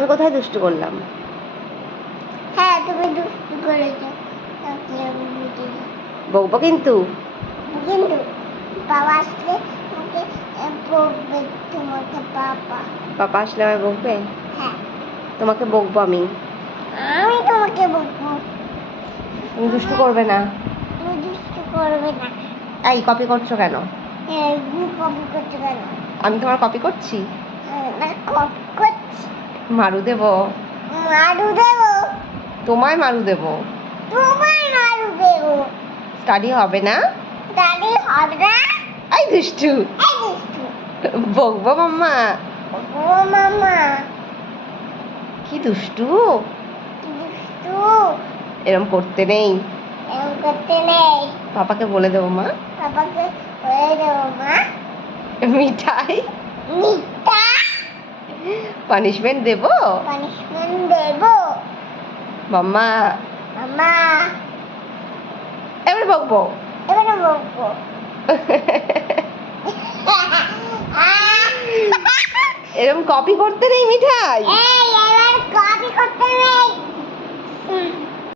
আমি কোথায় দুষ্টু করলাম? হ্যাঁ তুমি দুষ্টু করেছো। বকবো কিন্তু। কিন্তু বাবা আসলে তোমাকে বকবে, তোমাকে বাবা। পাপা আসলে আমায় বকবে? হ্যাঁ তোমাকে বকবো আমি। আমি তোমাকে বকবো। তুমি দুষ্টু করবে না। তুমি দুষ্টু করবে না। এই কপি করছো কেন? তুমি কপি করছো কেন? আমি তোমার কপি করছি? না কপি করছি। মারু দেবো? মারু দেবো। তোমায় মারু দেবো। তোমায় মারু দেবো। স্টাডি হবে না? দাদি হবে না। এই দুষ্টু। এই দুষ্টু। বকবো মাম্মা। ও মামা কি দুষ্টু। দুষ্টু। এরম করতে নেই। এরকম করতে নেই। পাপাকে বলে দেবো মা। বাবাকে বলে দেবো মা। মিঠাই মিথ্যা পানিশমেন্ট দেবো। পানিশমেন্ট দেবো। মাম্মা মামা এবার বকবো। এবারে বলবো। এরম কপি করতে নেই মিঠাই। এই এবার কপি করতে নেই।